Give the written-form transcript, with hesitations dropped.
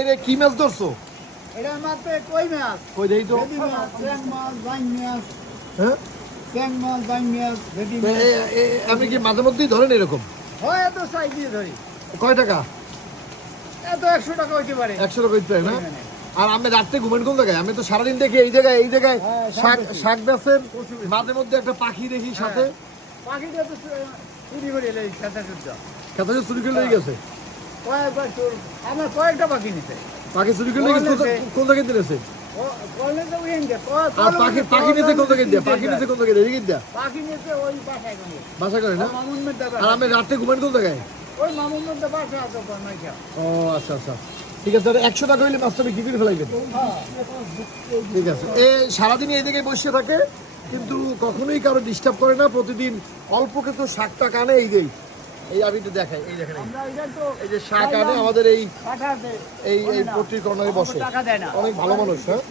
এটা কি মাছ ধরছো? এটা মাত্র কই মাছ। কই দেই তো। ট্যাং মাছ, বাইং মাছ। হ্যাঁ? ট্যাং মাছ, বাইং মাছ, ভেটি মাছ। আপনি কি মাঝে মধ্যেই ধরেন এরকম? হয় এত সাইজ দিয়ে ধরি। কয় টাকা? এত 100 টাকা হইতে পারে। 100 টাকা হইতে পারে না? আর আমি রাত্রে ঘুমেন কোন জায়গায়? আমি তো সারাদিন দেখি এই জায়গায় শাক বেচেন, মাঝে মধ্যে একটা পাখি দেখি সাথে। পাখিটা তো চুরি করে এলে খেতে খেতে চুরি করে লেগে গেছে। কয়েকবার চোর আমার কয়েকটা পাখি নিতে। পাখি চুরি করে লেগে কোন জায়গায় দিয়েছে? কলে তো উড়িয়ে নিতে। আর পাখি নিতে কোন জায়গায় দিয়া? পাখি নিতে কোন জায়গায় দিয়ে? দিয়া পাখি নিতে ওই বাসায় করে। বাসা করে না? মামুন মেয়েটা আর আমি রাত্রে ঘুমেন কোন জায়গায়? ওই মামুন মেয়েটা বাসা আছে মাইকা। ও আচ্ছা আচ্ছা, ঠিক আছে। 100 টাকা হইলে মাছটা বিক্রি করে ফেলাইবেন। ঠিক আছে। সারাদিন এই জায়গায় বসে থাকে, কিন্তু কখনোই কারো ডিস্টার্ব করে না। প্রতিদিন অল্প কিন্তু শাকটা কানে এই আমি একটু দেখাই, এই দেখেন এই যে শাক আনে আমাদের এই পট্টির কর্নারে বসে। টাকা দেয় না। অনেক ভালো মানুষ। হ্যাঁ।